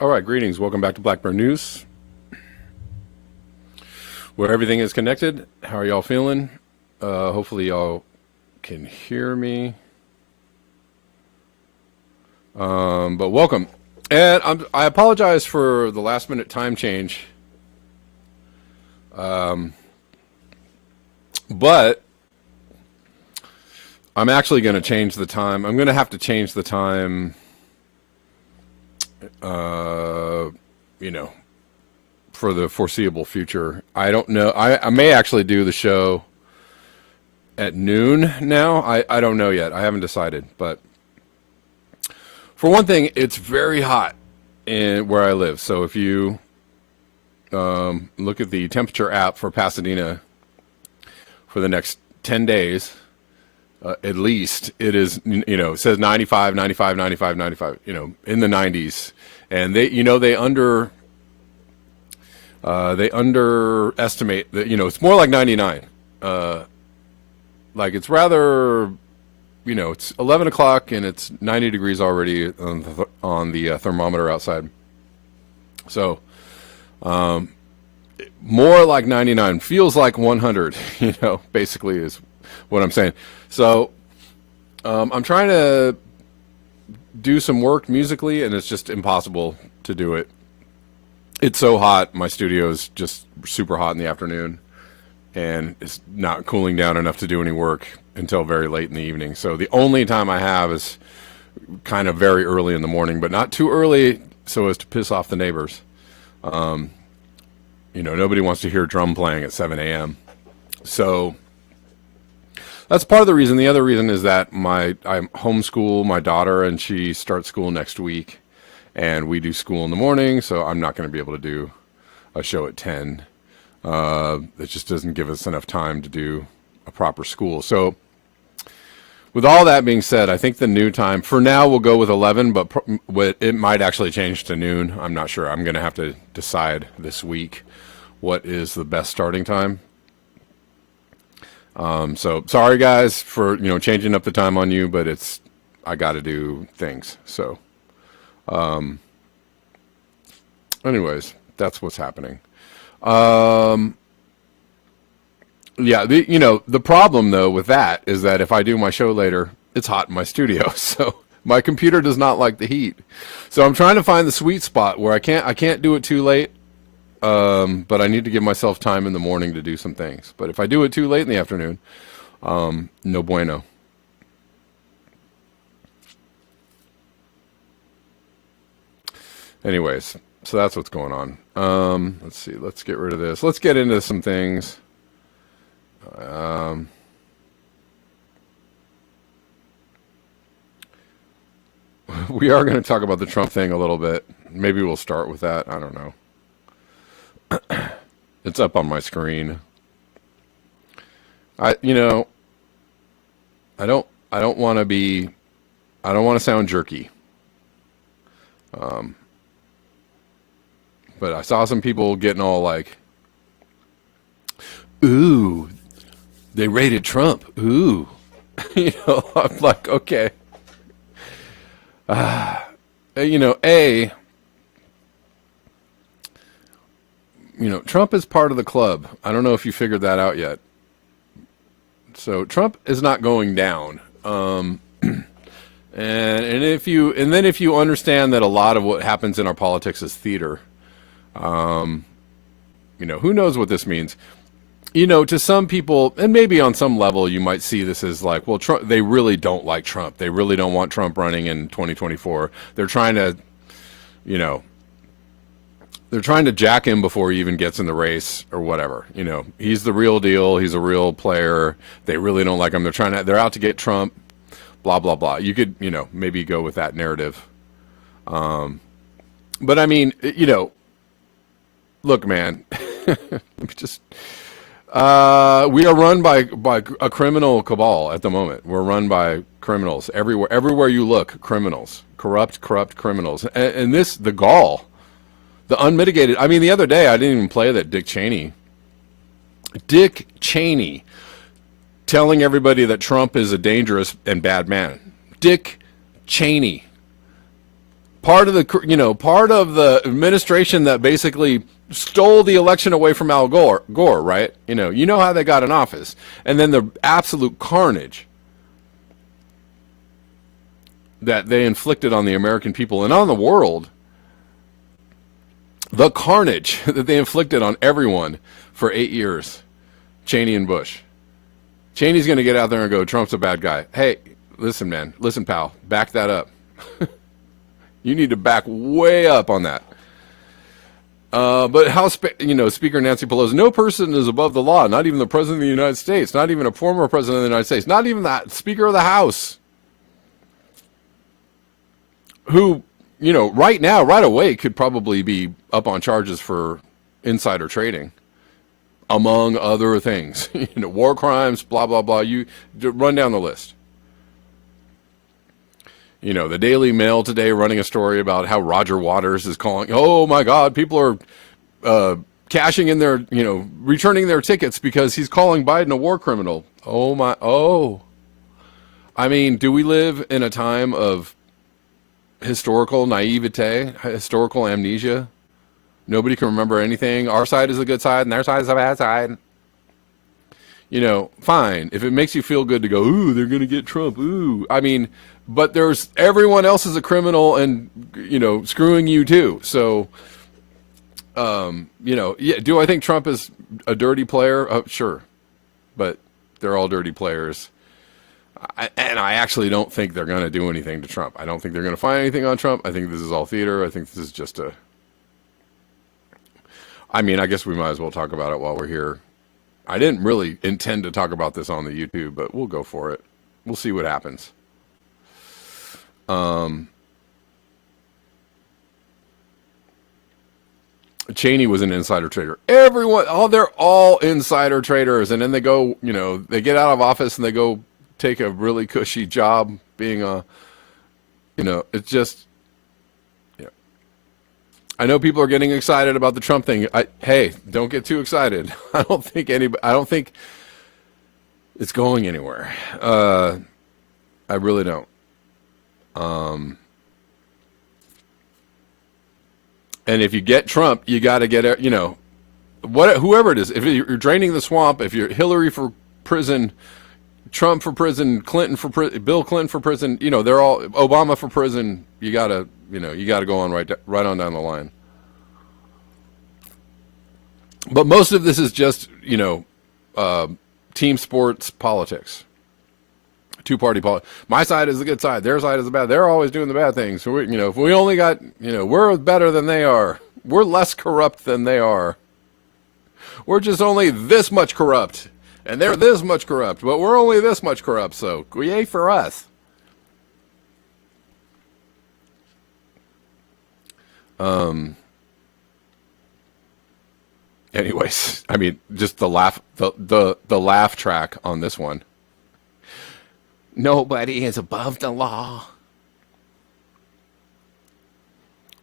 All right, greetings. Welcome back to Blackburn News, where everything is connected. How are y'all feeling? Hopefully y'all can hear me. But welcome. And I apologize for the last minute time change. But I'm actually going to change the time. I'm going to have to change the time, you know, for the foreseeable future. I don't know. I may actually do the show at noon now. I don't know yet. I haven't decided. But for one thing, it's very hot in where I live. So if you look at the temperature app for Pasadena for the next 10 days, at least it is, it says 95, 95, 95, 95, in the 90s. And they underestimate that, it's more like 99. Like it's rather, it's 11 o'clock and it's 90 degrees already on the thermometer outside. So, more like 99 feels like 100, basically is what I'm saying. So, I'm trying to do some work musically and it's just impossible to do it. It's so hot. My studio is just super hot in the afternoon and it's not cooling down enough to do any work until very late in the evening. So the only time I have is kind of very early in the morning, but not too early so as to piss off the neighbors. Nobody wants to hear drum playing at 7 a.m. So that's part of the reason. The other reason is that I homeschool my daughter and she starts school next week and we do school in the morning. So I'm not going to be able to do a show at 10. It just doesn't give us enough time to do a proper school. So with all that being said, I think the new time for now we'll go with 11, but it might actually change to noon. I'm not sure. I'm going to have to decide this week what is the best starting time. So sorry guys for, changing up the time on you, but I got to do things. So, anyways, that's what's happening. Yeah, the problem though with that is that if I do my show later, it's hot in my studio. So my computer does not like the heat. So I'm trying to find the sweet spot where I can't do it too late. But I need to give myself time in the morning to do some things. But if I do it too late in the afternoon, no bueno. Anyways, so that's what's going on. Let's see. Let's get rid of this. Let's get into some things. We are going to talk about the Trump thing a little bit. Maybe we'll start with that. I don't know. It's up on my screen. I don't want to sound jerky. But I saw some people getting all like, ooh, they raided Trump. Ooh, I'm like, okay. Trump is part of the club. I don't know if you figured that out yet. So Trump is not going down. And if you understand that a lot of what happens in our politics is theater, who knows what this means? To some people, and maybe on some level, you might see this as like, well, Trump, they really don't like Trump. They really don't want Trump running in 2024. They're trying to, they're trying to jack him before he even gets in the race or whatever. He's the real deal. He's a real player. They really don't like him. They're out to get Trump, blah, blah, blah. You could, maybe go with that narrative. But I mean, look, man, let me just, we are run by a criminal cabal at the moment. We're run by criminals everywhere you look, criminals, corrupt criminals. And the gall, the unmitigated. I mean, the other day I didn't even play that Dick Cheney telling everybody that Trump is a dangerous and bad man. Dick Cheney. part of the administration that basically stole the election away from Al Gore, right? You know how they got in office, and then the absolute carnage that they inflicted on the American people and on the world. The carnage that they inflicted on everyone for 8 years. Cheney and Bush. Cheney's going to get out there and go, Trump's a bad guy. Hey, listen, man. Listen, pal. Back that up. You need to back way up on that. But Speaker Nancy Pelosi, no person is above the law, not even the President of the United States, not even a former President of the United States, not even that Speaker of the House, who, right now, right away, could probably be up on charges for insider trading, among other things. War crimes, blah, blah, blah. You run down the list. The Daily Mail today running a story about how Roger Waters is calling, oh my God, people are cashing in their, returning their tickets because he's calling Biden a war criminal. I mean, do we live in a time of historical naivete, historical amnesia? Nobody can remember anything. Our side is the good side and their side is the bad side. Fine. If it makes you feel good to go, ooh, they're going to get Trump. Ooh. I mean, but everyone else is a criminal and, screwing you too. So, yeah, do I think Trump is a dirty player? Sure. But they're all dirty players. And I actually don't think they're going to do anything to Trump. I don't think they're going to find anything on Trump. I think this is all theater. I think this is just I guess we might as well talk about it while we're here. I didn't really intend to talk about this on the YouTube, but we'll go for it. We'll see what happens. Cheney was an insider trader. Everyone, they're all insider traders. And then they go, they get out of office and they go take a really cushy job being it's just, I know people are getting excited about the Trump thing. Hey, don't get too excited. I don't think it's going anywhere. I really don't. And if you get Trump, you got to get, whoever it is. If you're draining the swamp, if you're Hillary for prison, Trump for prison, Clinton for prison, Bill Clinton for prison, they're all Obama for prison. You gotta go on right on down the line. But most of this is just, team sports politics. Two-party politics. My side is the good side. Their side is the bad. They're always doing the bad things. So if we only got, we're better than they are. We're less corrupt than they are. We're just only this much corrupt. And they're this much corrupt. But we're only this much corrupt. So, yay for us. Anyways, just the laugh track on this one. Nobody is above the law.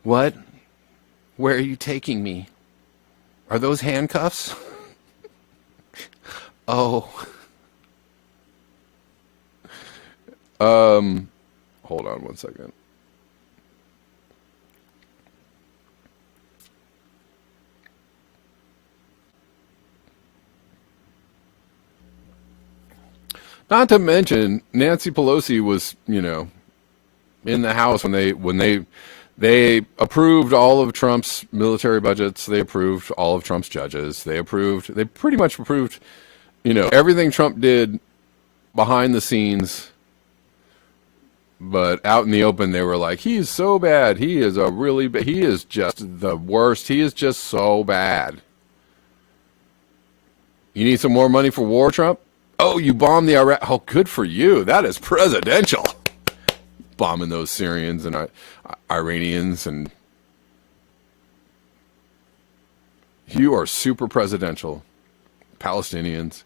What? Where are you taking me? Are those handcuffs? Oh. Hold on one second. Not to mention, Nancy Pelosi was, in the House when they approved all of Trump's military budgets. They approved all of Trump's judges. They pretty much approved, everything Trump did behind the scenes. But out in the open, they were like, he's so bad. He is he is just the worst. He is just so bad. You need some more money for war, Trump? Oh, you bombed the Iraq. Oh, good for you. That is presidential. Bombing those Syrians and Iranians, and you are super presidential. Palestinians.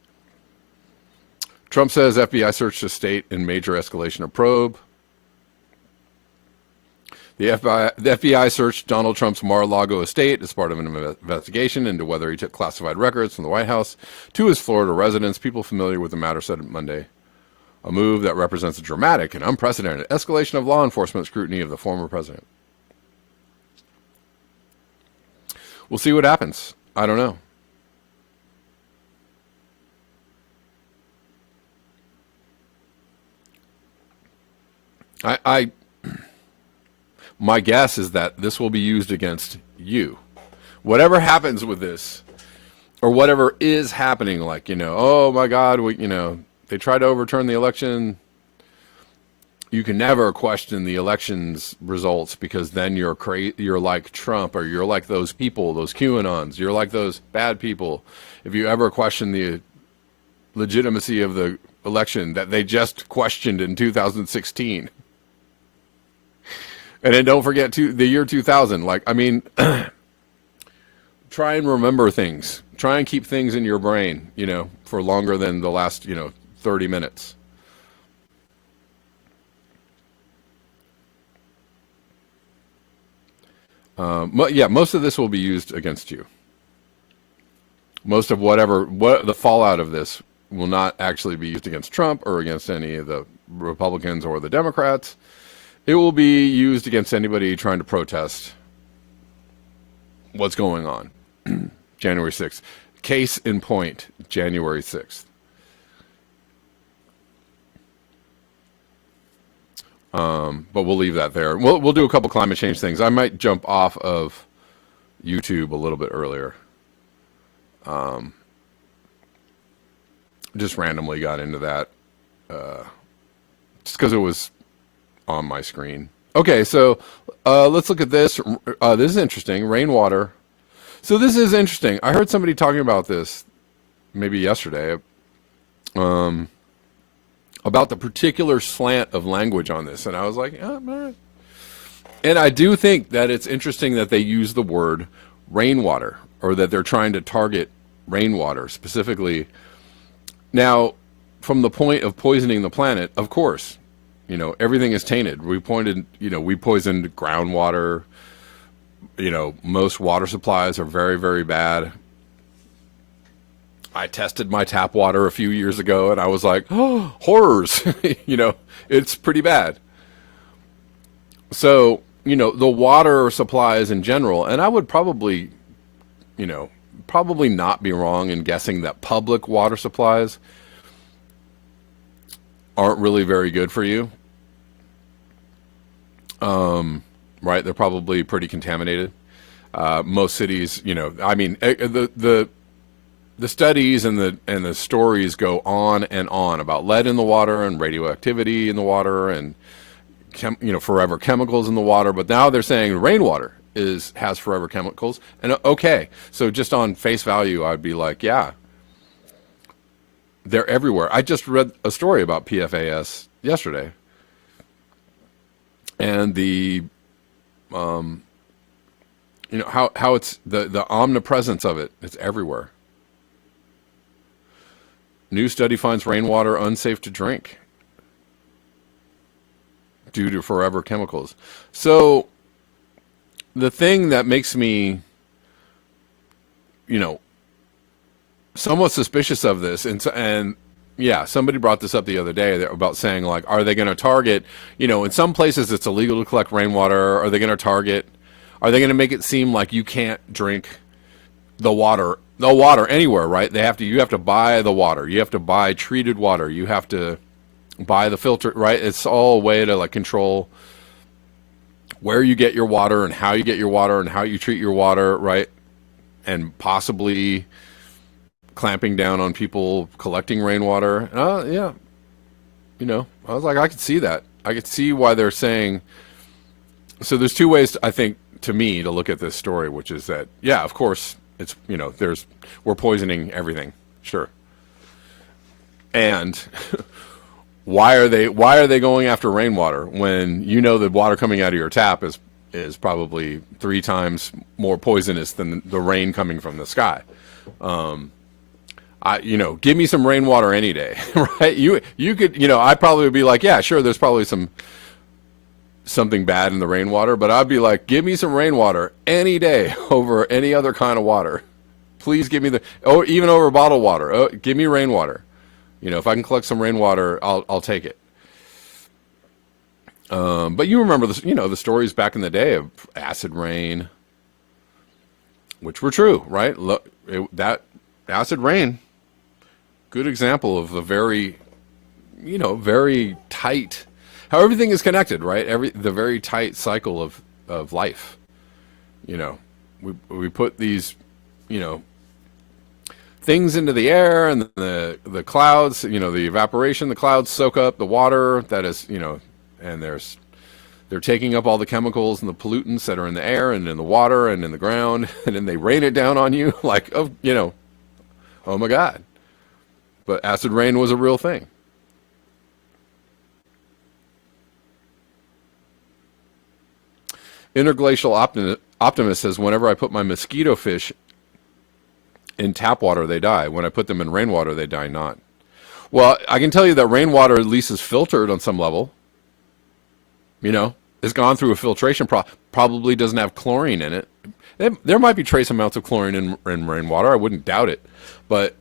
Trump says FBI searched the state in major escalation of probe. The FBI searched Donald Trump's Mar-a-Lago estate as part of an investigation into whether he took classified records from the White House to his Florida residence. People familiar with the matter said Monday, a move that represents a dramatic and unprecedented escalation of law enforcement scrutiny of the former president. We'll see what happens. I don't know. I my guess is that this will be used against you. Whatever happens with this, or whatever is happening, like, oh my God, they tried to overturn the election. You can never question the election's results because then you're like Trump, or you're like those people, those QAnons. You're like those bad people. If you ever question the legitimacy of the election that they just questioned in 2016. And then don't forget the year 2000. Like, I mean, try and remember things. Try and keep things in your brain, for longer than the last, 30 minutes. Yeah, most of this will be used against you. Most of what the fallout of this will not actually be used against Trump or against any of the Republicans or the Democrats. It will be used against anybody trying to protest what's going on. January 6th. Case in point, January 6th. But we'll leave that there. We'll do a couple climate change things. I might jump off of YouTube a little bit earlier. Just randomly got into that. Just because it was on my screen. Okay, so let's look at this. This is interesting. Rainwater. So this is interesting. I heard somebody talking about this maybe yesterday. About the particular slant of language on this. And I was like, all right. And I do think that it's interesting that they use the word rainwater, or that they're trying to target rainwater specifically. Now, from the point of poisoning the planet, of course, everything is tainted. We poisoned groundwater. Most water supplies are very, very bad. I tested my tap water a few years ago and I was like, oh, horrors. It's pretty bad. So, the water supplies in general, and I would probably not be wrong in guessing that public water supplies aren't really very good for you. Right? They're probably pretty contaminated. Most cities, the studies and the stories go on and on about lead in the water and radioactivity in the water and forever chemicals in the water. But now they're saying rainwater has forever chemicals. And okay, so just on face value, I'd be like, yeah, they're everywhere. I just read a story about PFAS yesterday, and the how it's the omnipresence of it. It's everywhere. New study finds rainwater unsafe to drink due to forever chemicals. So the thing that makes me, somewhat suspicious of this, and yeah, somebody brought this up the other day about saying, like, are they going to target, in some places it's illegal to collect rainwater. Are they going to make it seem like you can't drink the water anywhere, right? You have to buy the water. You have to buy treated water. You have to buy the filter, right? It's all a way to like control where you get your water and how you get your water and how you treat your water, right? And possibly clamping down on people collecting rainwater. Yeah. I was like, I could see that. I could see why they're saying. So there's two ways, I think, to me, to look at this story, which is that, yeah, of course, it's, we're poisoning everything. Sure. And why are they going after rainwater when the water coming out of your tap is probably 3 times more poisonous than the rain coming from the sky? Give me some rainwater any day, right? You could, I'd probably be like, yeah, sure, there's probably something bad in the rainwater, but I'd be like, give me some rainwater any day over any other kind of water. Please give me even over bottled water. Oh, give me rainwater. If I can collect some rainwater, I'll take it. But you remember the stories back in the day of acid rain, which were true, right? Look, that acid rain, good example of a very, very tight, how everything is connected, right? The very tight cycle of life. You know, we put these, you know, things into the air, and the clouds, the evaporation, the clouds soak up the water that is, and they're taking up all the chemicals and the pollutants that are in the air and in the water and in the ground, and then they rain it down on you like, oh my God. But acid rain was a real thing. Interglacial Optimist says, whenever I put my mosquito fish in tap water, they die. When I put them in rainwater, they die not. Well, I can tell you that rainwater at least is filtered on some level. It's gone through a filtration probably doesn't have chlorine in it. There might be trace amounts of chlorine in rainwater. I wouldn't doubt it. But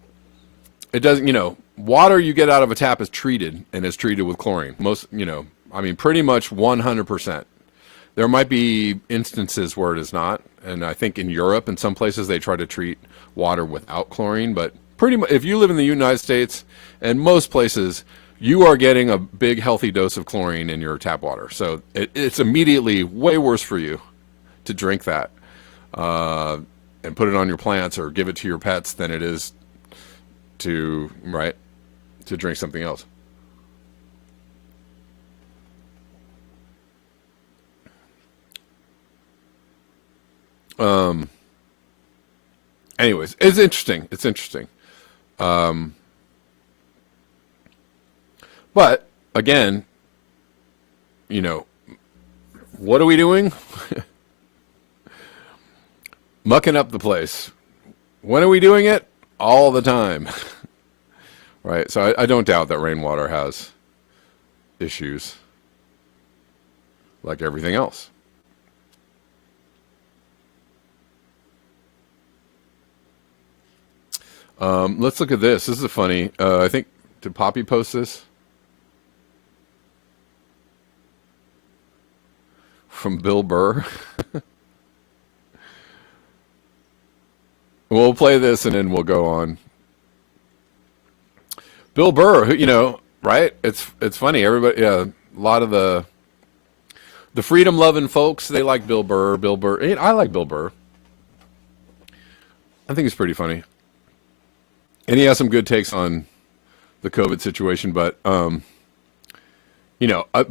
it doesn't, water you get out of a tap is treated, and is treated with chlorine. Pretty much 100%. There might be instances where it is not. And I think in Europe, in some places, they try to treat water without chlorine. But pretty much, if you live in the United States, and most places, you are getting a big, healthy dose of chlorine in your tap water. So it's immediately way worse for you to drink that and put it on your plants or give it to your pets than it is to drink something else. Anyways, it's interesting. It's interesting. But again, what are we doing? Mucking up the place. When are we doing it? All the time. Right? So I don't doubt that rainwater has issues like everything else. Let's look at this. This is funny. I think, did Poppy post this? From Bill Burr. We'll play this and then we'll go on. Bill Burr, who, right? It's funny. Everybody, yeah, a lot of the freedom-loving folks, they like Bill Burr. Bill Burr. I like Bill Burr. I think he's pretty funny. And he has some good takes on the COVID situation, but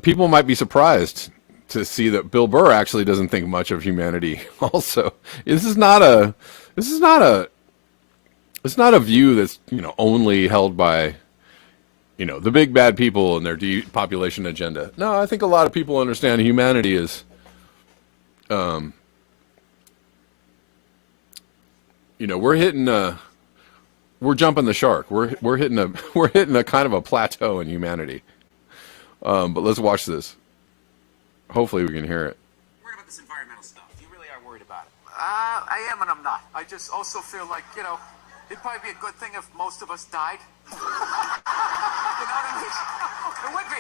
people might be surprised to see that Bill Burr actually doesn't think much of humanity. Also, it's not a view that's only held by the big bad people and their depopulation agenda. No, I think a lot of people understand humanity is we're jumping the shark. We're hitting a kind of a plateau in humanity. But let's watch this. Hopefully we can hear it. Worried about this environmental stuff. You really are worried about it. I am and I'm not. I just also feel like, it'd probably be a good thing if most of us died. You know what I mean? It would be.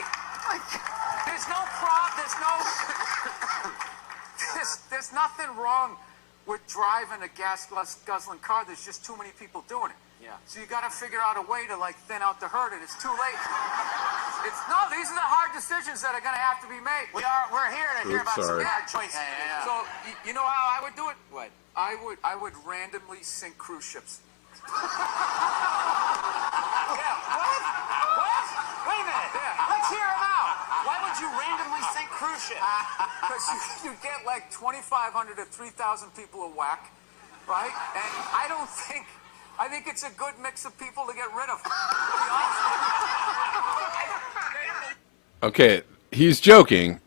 There's nothing wrong with driving a gas-guzzling car. There's just too many people doing it. Yeah. So you got to figure out a way to thin out the herd, and it's too late. These are the hard decisions that are going to have to be made. We're here to hear about some hard choices. Yeah. So you know how I would do it? What? I would randomly sink cruise ships. Yeah. What? Wait a minute. Yeah. Let's hear him out. Why would you randomly sink cruise ships? Because you get 2,500 to 3,000 people a whack, right? And I think it's a good mix of people to get rid of. To be honest with you. Okay, he's joking.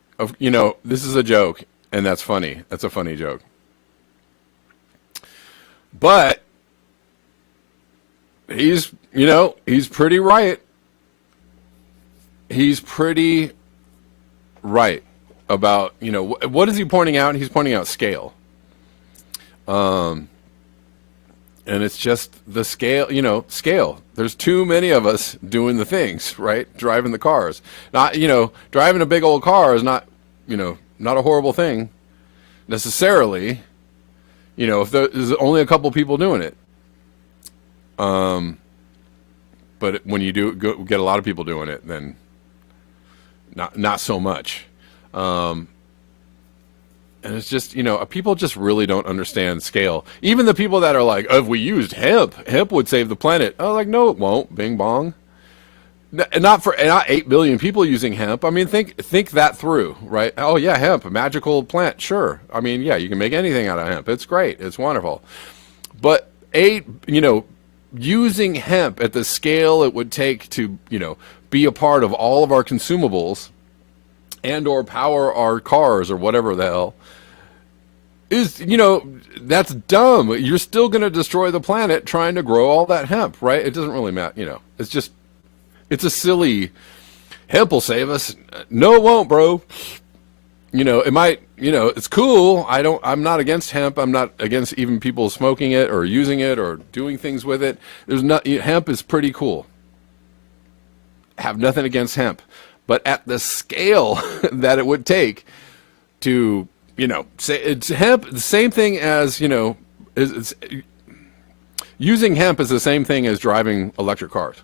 This is a joke, and that's funny. That's a funny joke. But he's pretty right. He's pretty right about, what is he pointing out? He's pointing out scale. And it's just the scale, scale. There's too many of us doing the things, right? Driving the cars. Not, driving a big old car is not, not a horrible thing necessarily. If there's only a couple people doing it, but when you get a lot of people doing it, then not so much. And it's just, people just really don't understand scale. Even the people that are like, oh, if we used hemp would save the planet. I was like, no, it won't. Bing bong. Not 8 billion people using hemp. I mean, think that through, right? Oh yeah, hemp, a magical plant. Sure. I mean, yeah, you can make anything out of hemp. It's great. It's wonderful. But using hemp at the scale it would take to, be a part of all of our consumables and or power our cars or whatever the hell is, that's dumb. You're still going to destroy the planet trying to grow all that hemp, right? It doesn't really matter, it's a silly, hemp will save us. No, it won't, bro. It might, it's cool. I'm not against hemp. I'm not against even people smoking it or using it or doing things with it. Hemp is pretty cool. Have nothing against hemp. But at the scale that it would take to, say it's hemp, the same thing as, using hemp is the same thing as driving electric cars.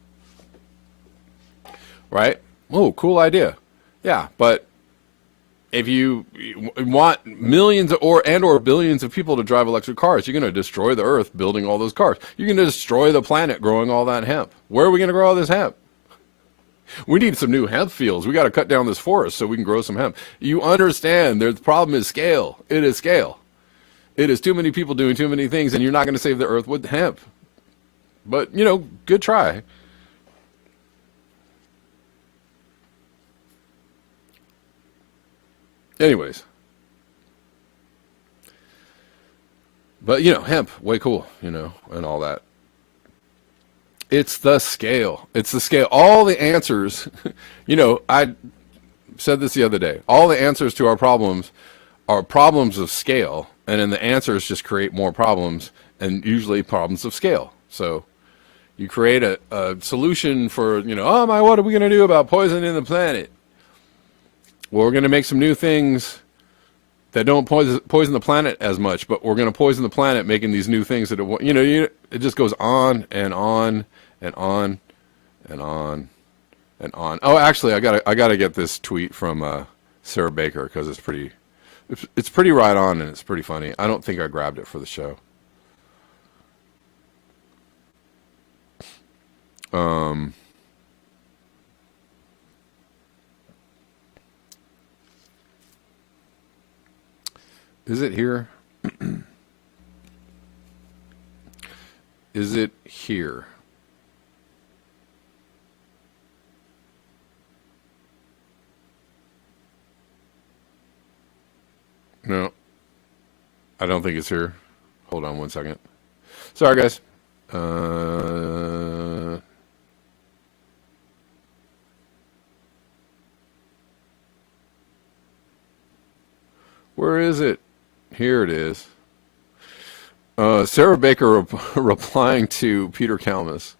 Right? Oh, cool idea. Yeah, but if you want millions or billions of people to drive electric cars, you're going to destroy the earth building all those cars. You're going to destroy the planet growing all that hemp. Where are we going to grow all this hemp? We need some new hemp fields. We got to cut down this forest so we can grow some hemp. You understand the problem is scale. It is scale. It is too many people doing too many things, and you're not going to save the earth with hemp. But, good try. Anyways. But, hemp, way cool, and all that. It's the scale. It's the scale. All the answers, I said this the other day. All the answers to our problems are problems of scale. And then the answers just create more problems, and usually problems of scale. So you create a solution for, what are we going to do about poisoning the planet? Well, we're going to make some new things that don't poison the planet as much, but we're going to poison the planet making these new things that, it just goes on and on and on and on and on. Oh, actually, I gotta get this tweet from Sarah Baker because it's pretty right on and it's pretty funny. I don't think I grabbed it for the show. Is it here? Is it here? No, I don't think it's here. Hold on one second. Sorry, guys. Where is it? Here it is. Sarah Baker replying to Peter Kalmus.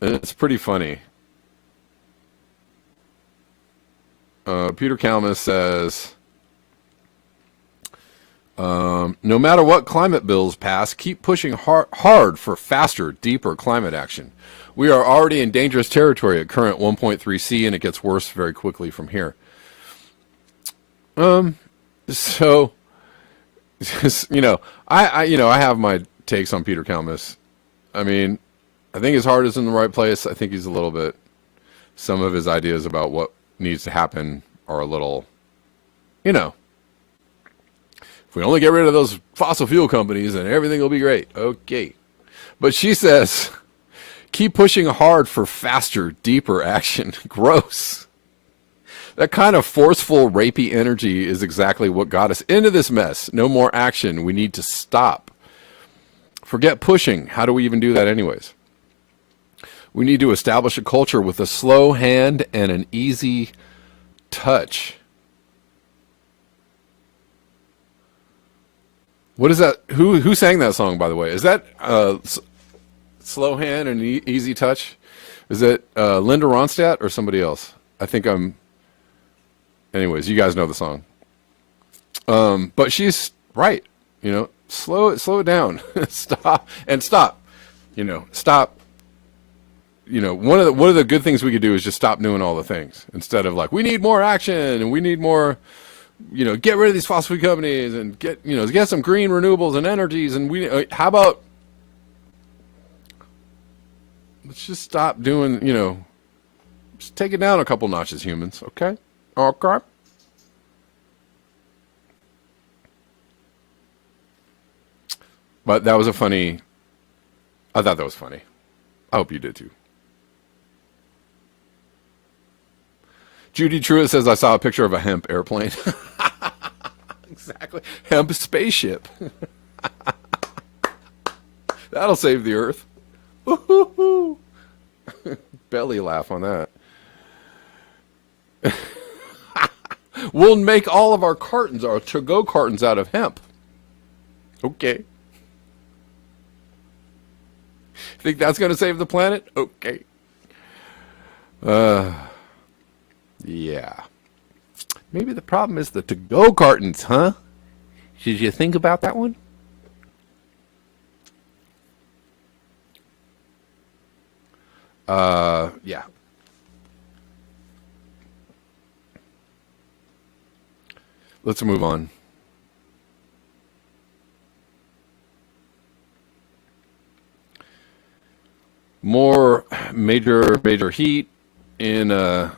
And it's pretty funny. Peter Kalmus says, no matter what climate bills pass, keep pushing hard for faster, deeper climate action. We are already in dangerous territory at current 1.3 C, and it gets worse very quickly from here. So, I have my takes on Peter Kalmus. I mean, I think his heart is in the right place. I think he's a little bit, some of his ideas about what needs to happen are a little, if we only get rid of those fossil fuel companies, then everything will be great. Okay. But she says, keep pushing hard for faster, deeper action. Gross. That kind of forceful, rapey energy is exactly what got us into this mess. No more action. We need to stop. Forget pushing. How do we even do that anyways? We need to establish a culture with a slow hand and an easy touch. What is that? Who sang that song, by the way? Is that Slow Hand and Easy Touch? Is it Linda Ronstadt or somebody else? I think I'm... Anyways, you guys know the song. But she's right. Slow it down. Stop. Stop. One of the good things we could do is just stop doing all the things instead of like, we need more action and we need more, get rid of these fossil fuel companies and get some green renewables and energies. And how about, let's just stop doing, just take it down a couple notches, humans. Okay. Okay. But I thought that was funny. I hope you did too. Judy Truitt says, I saw a picture of a hemp airplane. Exactly. Hemp spaceship. That'll save the earth. Belly laugh on that. We'll make all of our cartons, our to-go cartons, out of hemp. Okay. Think that's going to save the planet? Okay. Yeah. Maybe the problem is the to-go cartons, huh? Did you think about that one? Yeah. Let's move on. More major heat in the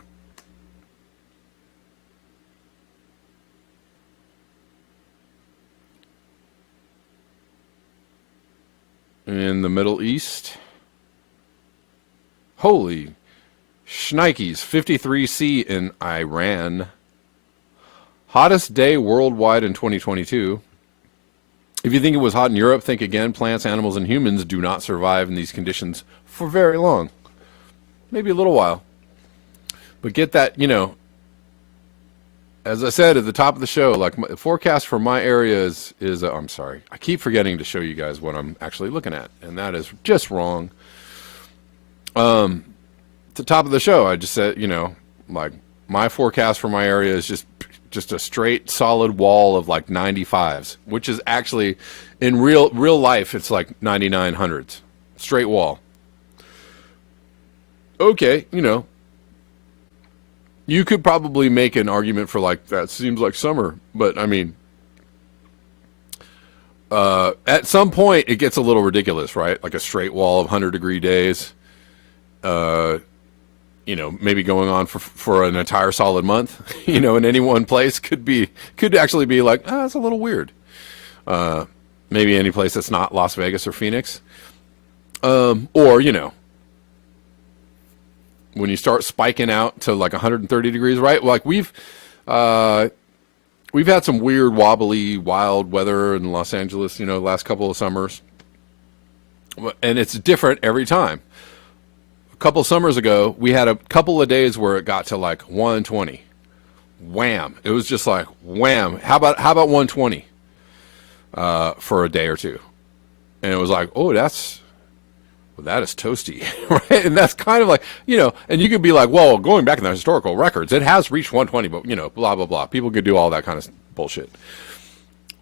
Middle East. Holy shnikes, 53C in Iran. Hottest day worldwide in 2022. If you think it was hot in Europe, think again. Plants, animals, and humans do not survive in these conditions for very long. Maybe a little while. But get that, as I said at the top of the show, like my forecast for my area is I'm sorry. I keep forgetting to show you guys what I'm actually looking at, and that is just wrong. At the top of the show, I just said, like my forecast for my area is just a straight solid wall of like 95s, which is actually in real life it's like 9900s. Straight wall. Okay, you could probably make an argument for like that seems like summer, but I mean at some point it gets a little ridiculous, right? Like a straight wall of 100-degree days. Maybe going on for an entire solid month, in any one place could actually be like, that's a little weird. Maybe any place that's not Las Vegas or Phoenix. Or, when you start spiking out to like 130 degrees, right? Like we've had some weird, wobbly, wild weather in Los Angeles, the last couple of summers. And it's different every time. Couple summers ago, we had a couple of days where it got to like 120. Wham! It was just like wham. How about 120 for a day or two? And it was like, oh, that is toasty, right? And that's kind of like, and you could be like, well, going back in the historical records, it has reached 120, but blah blah blah. People could do all that kind of bullshit.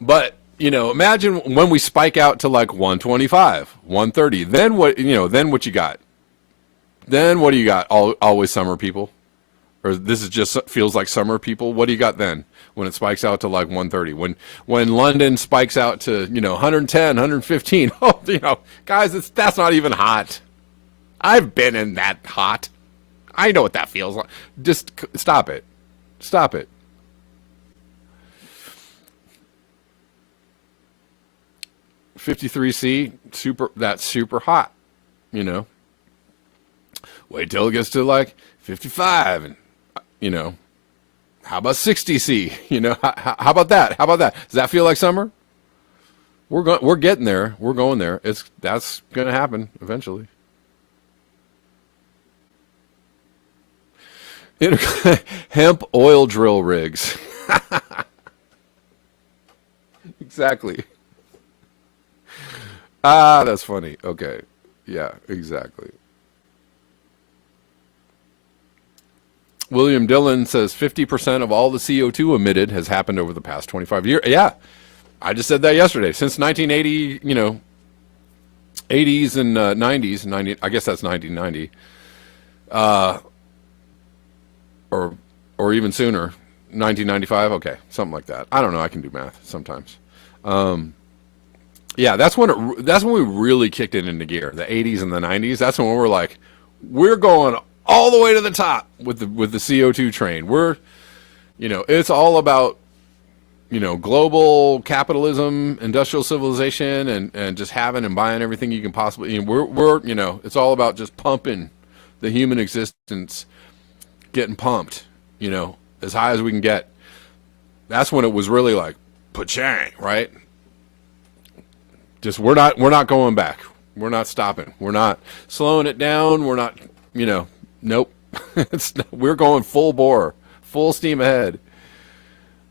But imagine when we spike out to like 125, 130. Then what? Then what you got? Then what do you got? Always summer people? Or this is just feels like summer people? What do you got then when it spikes out to like 130? When London spikes out to, 110, 115. Oh, guys, that's not even hot. I've been in that hot. I know what that feels like. Just stop it. Stop it. (53C) that's super hot, Wait till it gets to like 55 and, how about 60C? How about that? How about that? Does that feel like summer? We're getting there. We're going there. That's going to happen eventually. Hemp oil drill rigs. Exactly. That's funny. Okay. Yeah, exactly. William Dillon says 50% of all the CO2 emitted has happened over the past 25 years. Yeah, I just said that yesterday. Since 1980, 80s and 90s, 90, I guess that's 1990, or or even sooner, 1995. Okay, something like that. I don't know. I can do math sometimes. Yeah, that's when we really kicked it into gear. The 80s and the 90s. That's when we're like, we're going all the way to the top with the CO2 train. It's all about global capitalism, industrial civilization, and just having and buying everything you can possibly. It's all about just pumping the human existence, getting pumped, as high as we can get. That's when it was really like, pa-chang, right? Just we're not going back. We're not stopping. We're not slowing it down. We're not, nope. We're going full bore, full steam ahead.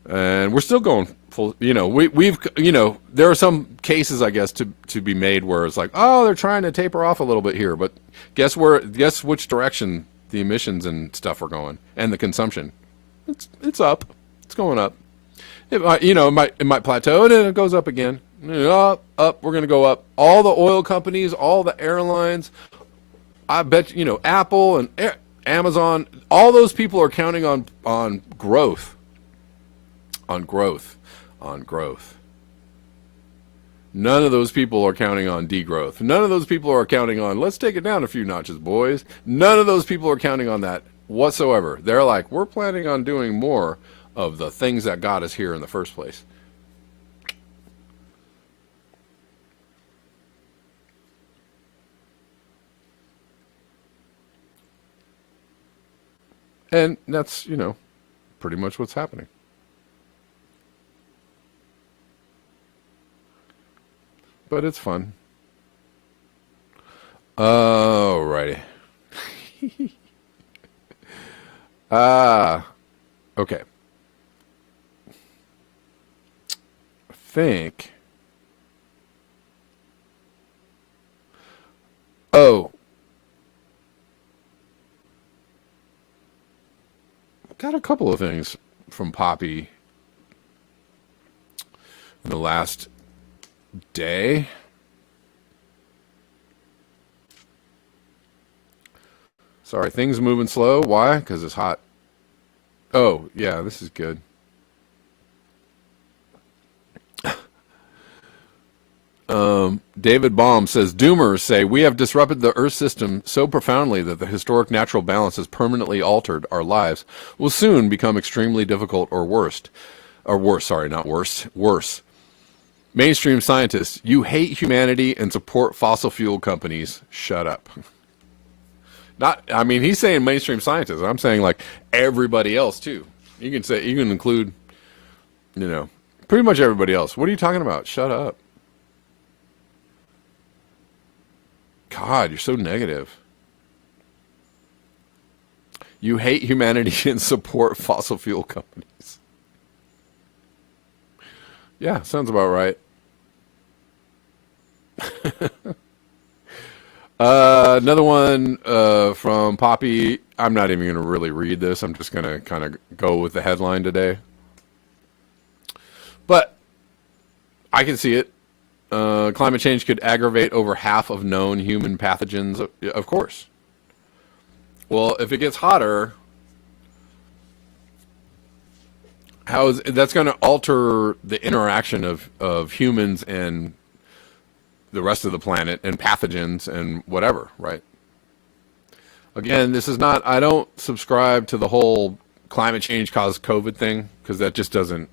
And we're still going full, there are some cases, I guess, to be made where it's like, oh, they're trying to taper off a little bit here, but guess which direction the emissions and stuff are going, and the consumption, it's up, it's going up. It might plateau and then it goes up again, up, we're going to go up. All the oil companies, all the airlines, I bet, Apple and Amazon, all those people are counting on growth. On growth. None of those people are counting on degrowth. None of those people are counting on, let's take it down a few notches, boys. None of those people are counting on that whatsoever. They're like, we're planning on doing more of the things that got us here in the first place. And that's, pretty much what's happening. But it's fun. Alrighty. Okay. I think. Oh. Got a couple of things from Poppy in the last day. Sorry, things moving slow. Why? Because it's hot. Oh, yeah, this is good. David Baum says, Doomers say, we have disrupted the Earth system so profoundly that the historic natural balance has permanently altered. Our lives will soon become extremely difficult or worse. Or worse, sorry, not worse. Worse. Mainstream scientists, you hate humanity and support fossil fuel companies. Shut up. He's saying mainstream scientists. I'm saying like everybody else too. You can include, pretty much everybody else. What are you talking about? Shut up. God, you're so negative. You hate humanity and support fossil fuel companies. Yeah, sounds about right. Another one from Poppy. I'm not even going to really read this. I'm just going to kind of go with the headline today. But I can see it. Climate change could aggravate over half of known human pathogens. Of course. Well, if it gets hotter, that's going to alter the interaction of humans and the rest of the planet and pathogens and whatever, right? Again, this is not, I don't subscribe to the whole climate change caused COVID thing, because it just doesn't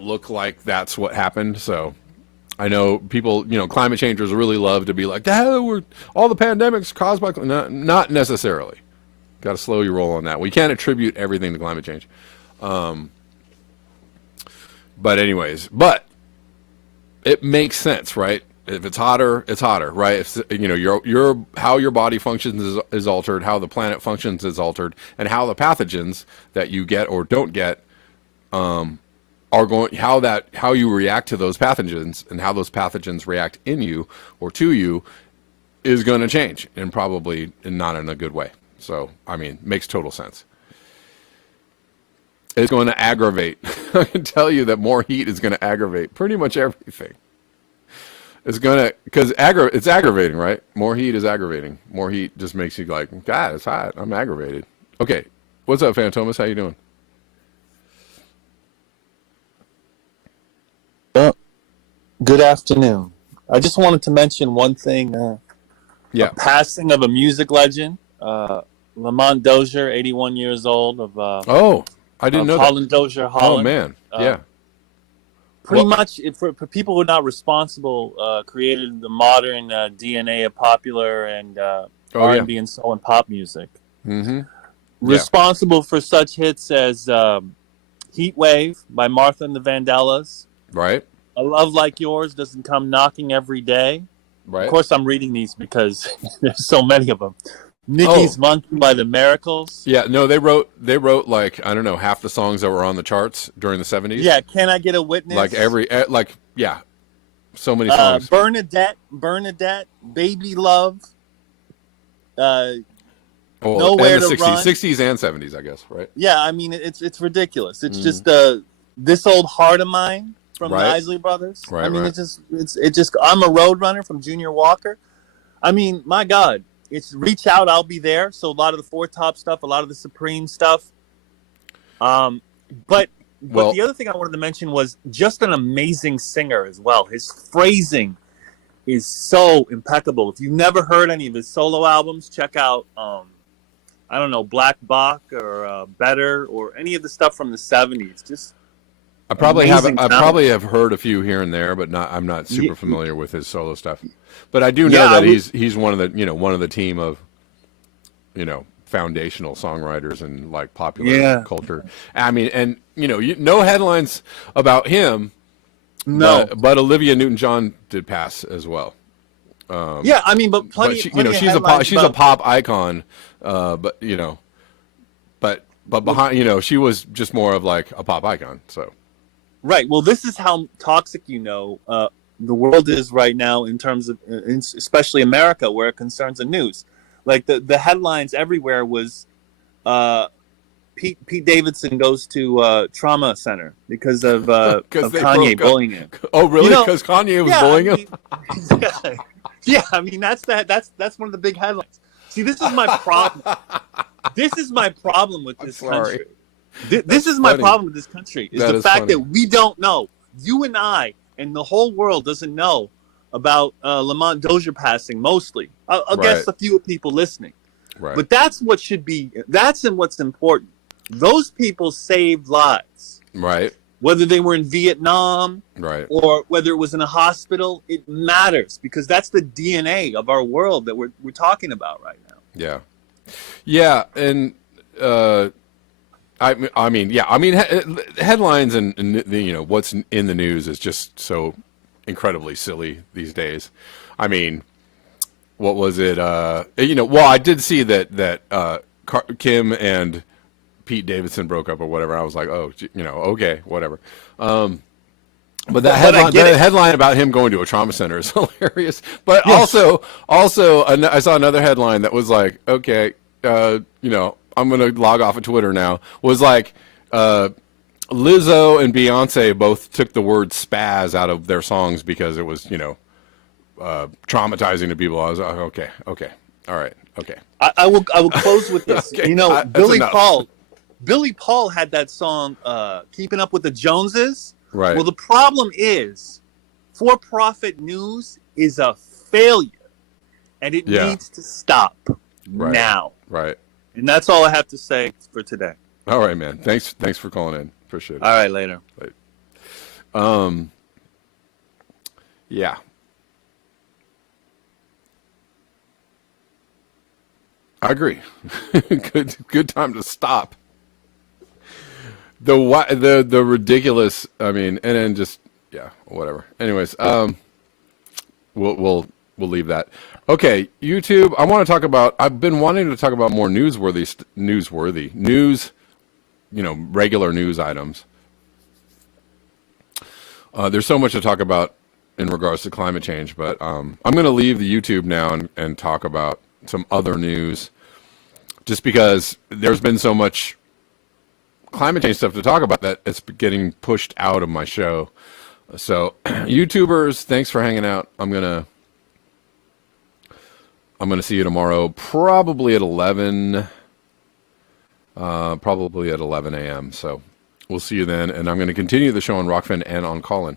look like that's what happened. So I know people, climate changers really love to be like, all the pandemics caused by, not necessarily. Got to slow your roll on that. We can't attribute everything to climate change. But it makes sense, right? If it's hotter, it's hotter, right? If your how your body functions is altered, how the planet functions is altered, and how the pathogens that you get or don't get are going, how you react to those pathogens and how those pathogens react in you or to you is going to change, and probably not in a good way. So, makes total sense. is going to aggravate. I can tell you that more heat is going to aggravate pretty much everything. It's gonna, because it's aggravating, right? More heat is aggravating. More heat just makes you like, God, it's hot. I'm aggravated. Okay, what's up, Fantomas? How you doing? Well, good afternoon. I just wanted to mention one thing. Yeah. Passing of a music legend, Lamont Dozier, 81 years old, Oh, I didn't know that. Holland Dozier, Oh Holland. man, yeah. Pretty Well, much, for people who are not responsible, created the modern DNA of popular and oh yeah. R&B and soul and pop music. Mm-hmm. Yeah. Responsible for such hits as Heat Wave by Martha and the Vandellas, Right. A Love Like Yours Doesn't Come Knocking Every Day. Of Right. course, I'm reading these because there's so many of them. Nicky's Oh, Monkey by the Miracles. yeah. No, they wrote like, I don't know, half the songs that were on the charts during the 70s. Yeah, Can I Get a Witness? Like like yeah, so many songs. Bernadette, Baby Love, uh, Oh, Nowhere and the to 60s, Run. 60s and 70s, I guess, right? Yeah, I mean it's ridiculous. It's Mm-hmm. just This Old Heart of Mine from the Right. Isley Brothers. Right. I mean, Right. it just. I'm a road runner from Junior Walker. I mean, my God, it's Reach Out, I'll Be There. So a lot of the Four Top stuff, a lot of the Supreme stuff. But Well, the other thing I wanted to mention was just an amazing singer as well. His phrasing is so impeccable. If you've never heard any of his solo albums, check out I don't know, Black Bach or Better or any of the stuff from the 70s. Just I probably amazing I talent. probably have heard a few here and there, but I'm not super Ye- familiar with his solo stuff. But I do know Yeah, that he's one of the team of foundational songwriters in like popular Yeah. culture. I mean, and no headlines about him, No. but Olivia Newton-John did pass as well. Yeah, I mean, but But plenty, she, plenty of she's headlines a about- pop icon, but behind, she was just more of like a pop icon. So Right. Well, this is how toxic, the world is right now in terms of, especially America, where it concerns the news. Like the headlines everywhere was, Pete Davidson goes to trauma center because of 'cause they Kanye broke up. bullying him. oh really? You know, Because Kanye was Yeah, bullying I him. mean, yeah. I mean that's one of the big headlines. See, this is my problem. This is my problem with this sorry. country. This is my funny. problem with this country is That the is fact funny. that we don't know. You and I and the whole world doesn't know about Lamont Dozier passing. Mostly, I'll guess Right. a few people listening. Right. But that's what should be. That's what's important. Those people saved lives, Right. whether they were in Vietnam Right. or whether it was in a hospital. It matters because that's the DNA of our world that we're talking about right now. Yeah. Yeah, and headlines and what's in the news is just so incredibly silly these days. I mean, what was it? Well, I did see that Kim and Pete Davidson broke up or whatever. I was like, oh, okay, whatever. But that headline about him going to a trauma center is hilarious. But Yes. also, I saw another headline that was like, okay, I'm gonna log off of Twitter now. Was like, Lizzo and Beyonce both took the word spaz out of their songs because it was, traumatizing to people. I was like, okay, all right, okay. I will close with this. Okay, that's Billy enough. Paul had that song Keeping Up with the Joneses. Right. Well, the problem is for-profit news is a failure and it Yeah. needs to stop Right. now. Right. And that's all I have to say for today. All right, man. Thanks for calling in. Appreciate it. All right, later. Yeah. I agree. Good time to stop. The ridiculous. I mean, and then just whatever. Anyways, we'll leave that. Okay, YouTube. I want to talk about. I've been wanting to talk about more newsworthy news. Regular news items. There's so much to talk about in regards to climate change, but I'm going to leave the YouTube now and talk about some other news, just because there's been so much climate change stuff to talk about that it's getting pushed out of my show. So YouTubers, thanks for hanging out. I'm gonna see you tomorrow, probably at 11 a.m. So we'll see you then, and I'm going to continue the show on Rockfin and on Callin.